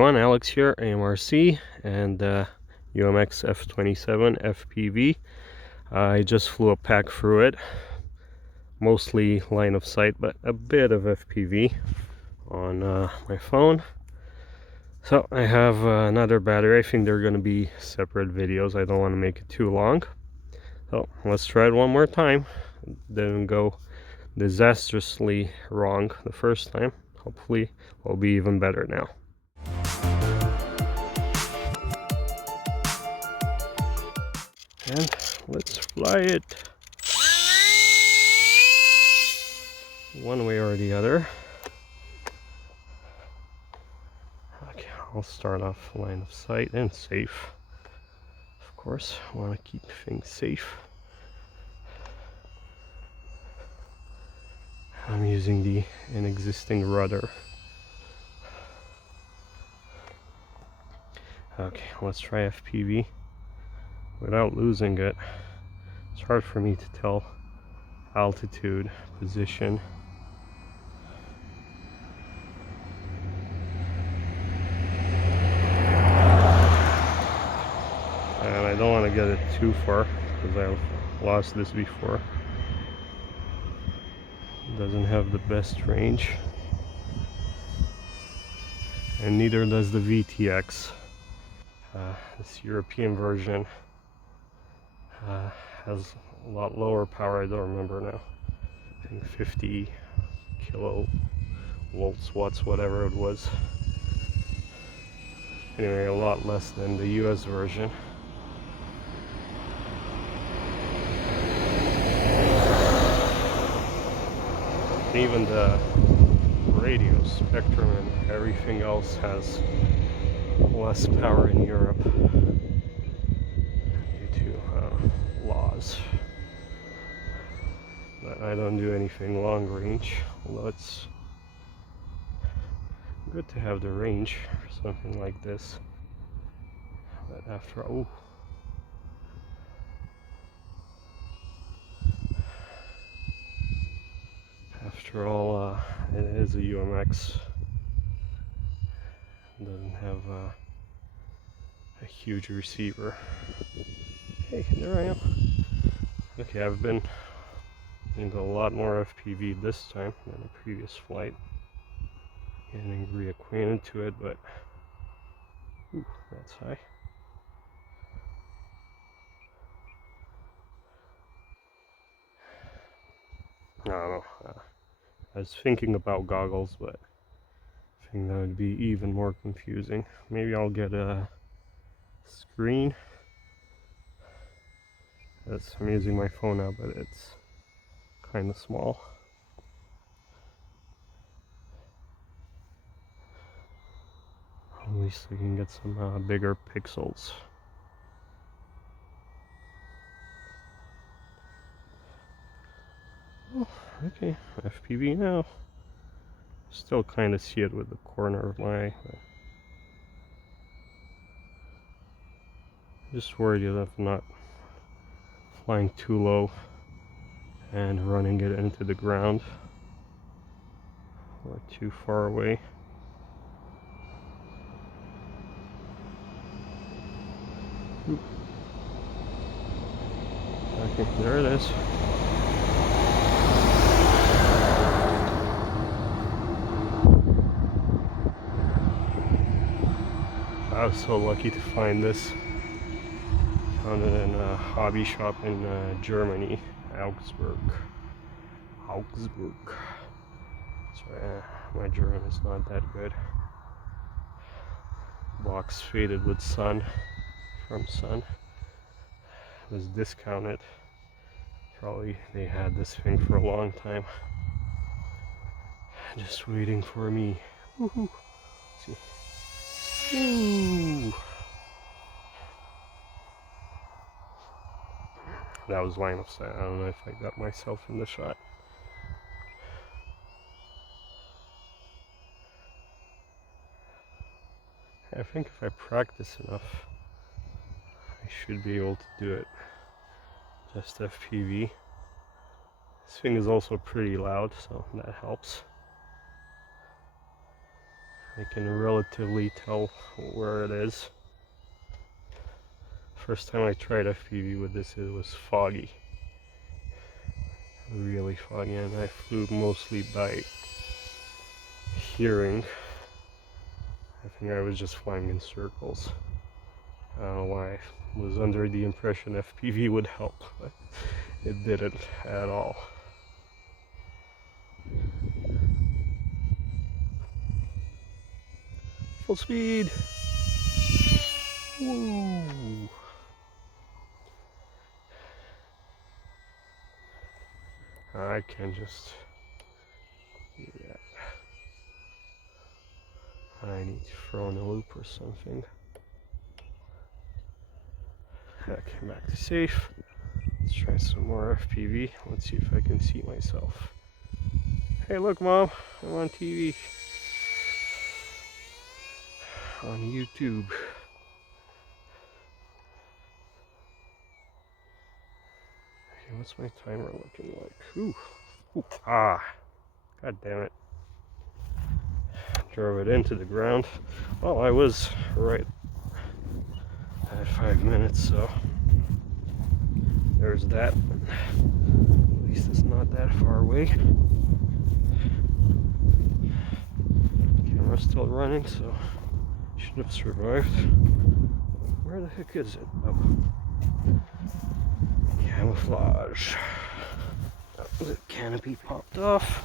everyone, Alex here, AMRC and UMX F27 FPV. I just flew a pack through it, mostly line of sight, but a bit of FPV on my phone. So I have another battery. I think they're going to be separate videos. I don't want to make it too long. So let's try it one more time. Didn't go disastrously wrong the first time. Hopefully it'll be even better now. And let's fly it one way or the other. Okay, I'll start off line of sight and safe. Of course, I want to keep things safe. I'm using an existing rudder. Okay, let's try FPV without losing it. It's hard for me to tell altitude, position. And I don't want to get it too far because I've lost this before. It doesn't have the best range. And neither does the VTX. This European version has a lot lower power. I don't remember now. I think 50 kilovolts, watts, whatever it was. Anyway, a lot less than the US version. Even the radio spectrum and everything else has less power in Europe due to laws. But I don't do anything long range, although it's good to have the range for something like this. But after all, it is a UMX. It doesn't have a huge receiver. Hey, there I am. Okay, I've been into a lot more FPV this time than the previous flight. Getting reacquainted to it, but ooh, that's high. I don't know. I was thinking about goggles, but I think that would be even more confusing. Maybe I'll get a screen. I'm using my phone now, but it's kind of small. At least we can get some bigger pixels. Oh, okay, FPV now. Still kind of see it with the corner of my eye. Just worried that I'm not flying too low and running it into the ground or too far away. Oop. Okay, there it is. I was so lucky to find this. Found it in a hobby shop in Germany, Augsburg. Sorry, my German is not that good. Box faded with sun, from sun. It was discounted. Probably they had this thing for a long time. Just waiting for me. Woohoo! Let's see. Ooh. That was line of sight. I don't know if I got myself in the shot. I think if I practice enough, I should be able to do it. Just FPV. This thing is also pretty loud, so that helps. I can relatively tell where it is. First time I tried FPV with this, it was foggy. Really foggy, and I flew mostly by hearing. I think I was just flying in circles. I don't know why. I was under the impression FPV would help, but it didn't at all. Full speed! Woo! I can just do that. I need to throw in a loop or something. I came back to safe. Let's try some more FPV. Let's see if I can see myself. Hey, look, Mom, I'm on TV. On YouTube. Okay, what's my timer looking like? Ooh. Ooh. Ah. God damn it. Drove it into the ground. Well, I was right at 5 minutes, so there's that. At least it's not that far away. Camera's still running, so should have survived. Where the heck is it? Oh. Camouflage. Oh, the canopy popped off.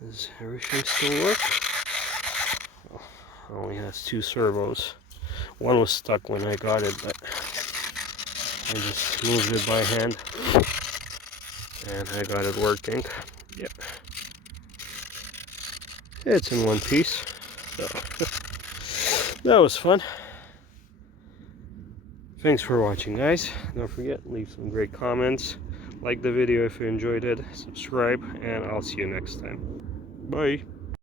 Does everything still work? Oh, it only has 2 servos. One was stuck when I got it, but I just moved it by hand and I got it working. Yep. It's in one piece. So that was fun. Thanks for watching, guys. Don't forget, leave some great comments. Like the video if you enjoyed it. Subscribe, and I'll see you next time. Bye.